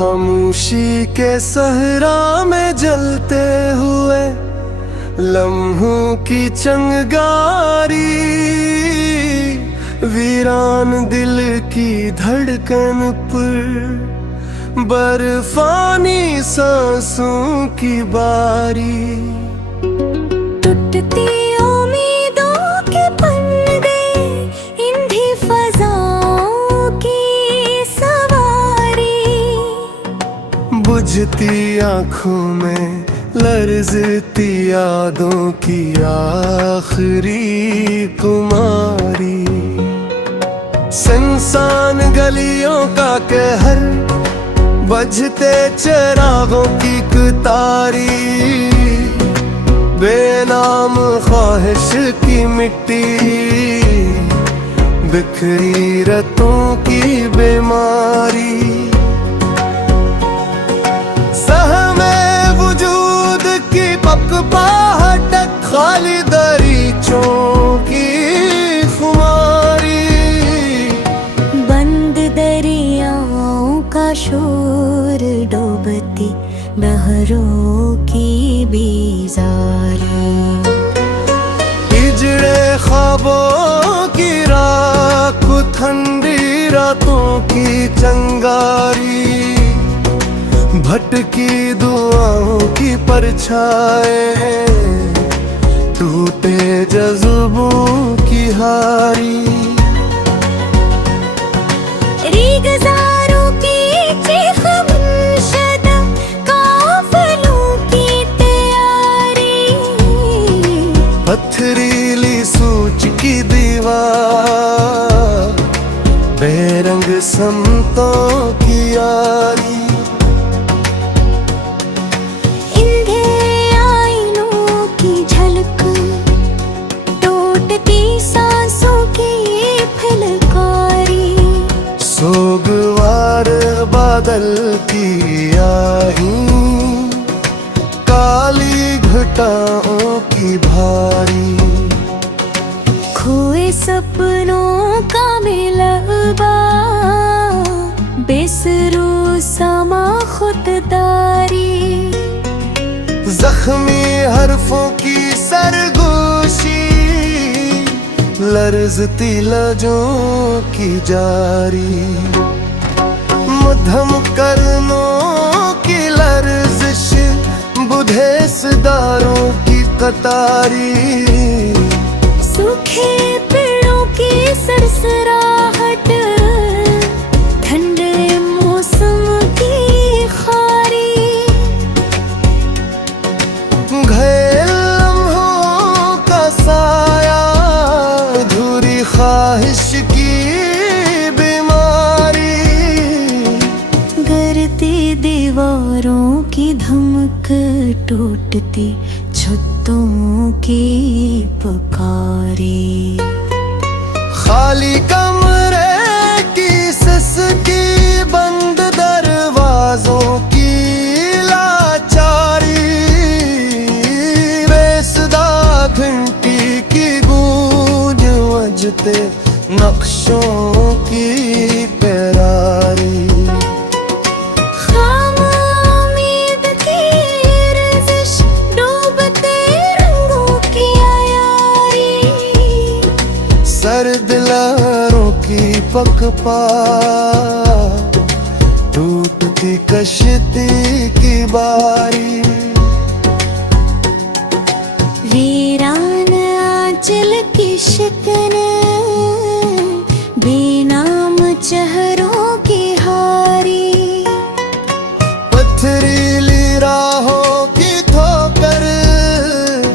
खामोशी के सहरा में जलते हुए लम्हों की चंगारी, वीरान दिल की धड़कन पर बर्फानी सांसों की बारी। टूटती उम्मीदों के पन्ने इंधी फज़ाओं की सवारी, बुझती आँखों में लर्ज़ती यादों की आखिरी कुमारी। सुनसान गलियों का कहर, बजते चिरागों की कतारी, बेनाम ख्वाहिश की मिट्टी, बिखरी रतों की बीमारी। सहमे वजूद की पकपाहट, खाली दरीचों की खुमारी, बंद दरियाओं का शोर, डूबती नहरों की बेजारी। हिजड़े ख्वाबों की राख, ठंडी रातों की चंगारी, भटकी दुआओं की परछाएं, टूटे जज्बों की हारी। रीगज़ारों की चीख मुनशदा, काफिलों की तैयारी, पथरीली सूच की दीवार, बेरंग समतों की यारी। इंधे आईनों की झलक, टूटती सांसों की फलकारी, सोगवार बादल की आही, काली घटाओं की भारी। खोए सपनों का मिलबा, बेसरू समा खुददारी, जख्मी हरफों की सरगोशी, लर्ज़ती लजों की जारी। मध्यम करनों की लर्ज़िश, बुधे सितारों की कतारी, सूखे पेड़ों की सरसराहट, ठंडे मौसम की खारी, घायल लम्हों का साया, अधूरी ख्वाहिश की बीमारी, गिरती दीवारों की धमक, टूटती छतों की पुकारी। खाली कमरे की सिसकी, बंद दरवाजों की लाचारी, बेसुदा घंटी की गूंज, वजते नक्शों की पेरारी। सर्द लहरों की पकपा, टूटती कश्ती की बारी। वीरान आंचल की शिकन, बेनाम चेहरों की हारी, पथरीली राहों की ठोकर,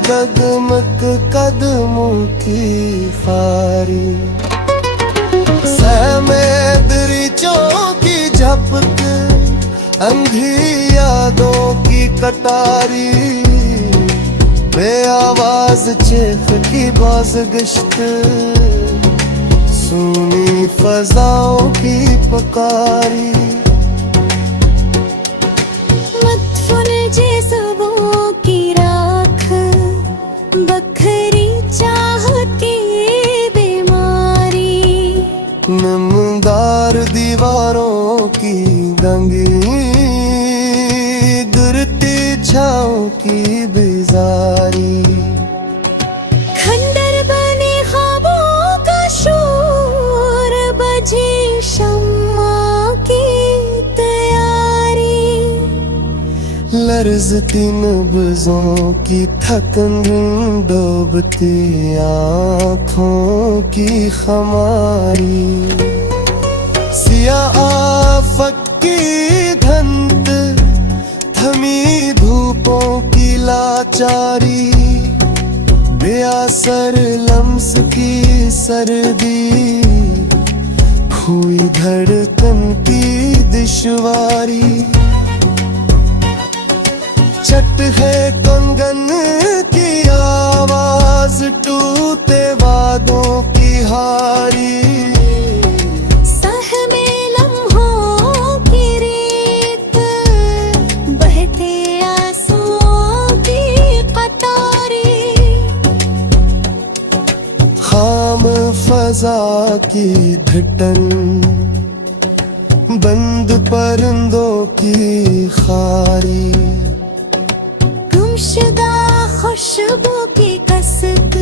डगमग कदमों की फारी। सहमे दरीचों की झपक, अंधी यादों की कटारी, बेआवाज चेख की बाज़गश्त, सूनी फज़ाओं की पुकारी। मदफून जज़्बों की राख, बखरी चाहती बीमारी, नमदार दीवारों की रंगीन की बेजारी। खंडर बने ख्वाबों का शोर, बजी शम्मा की तैयारी। लर्जती नब्ज़ों की थकन, डूबती आँखों की खमारी। सियाह आफक की धंत, थमी धूपों की लाचारी। बेअसर लम्स की सर्दी, हुई धड़कन की दुश्वारी। चट है कंगन की आवाज, टूटे वादों की हारी। सहमे लम्हों की रेत, बहते आंसुओं की कटारी। खाम फजा की घटन, बंद परिंदों की खारी। गुमशुदा खुशबू की कसक,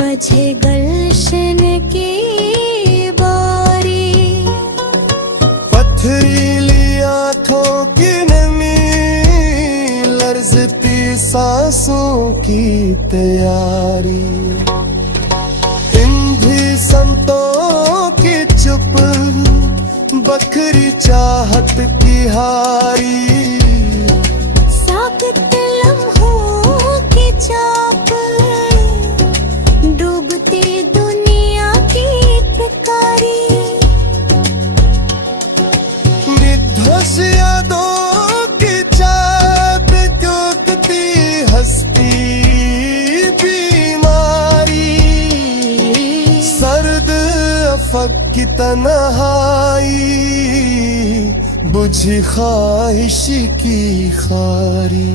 बजे गलशन की बारी। पथरीली आंखों की नमी, लर्जती सांसों की तैयारी। इन भी संतों की चुप, बखरी चाहत की हारी। साकत लम्हों की चाप, डूबती दुनिया की पिकारी। निर्दोष यादों की चाप, क्योंकि हस्ती बीमारी। सर्द अफक की तन्हाई, बुझी ख्वाहिश की खारी।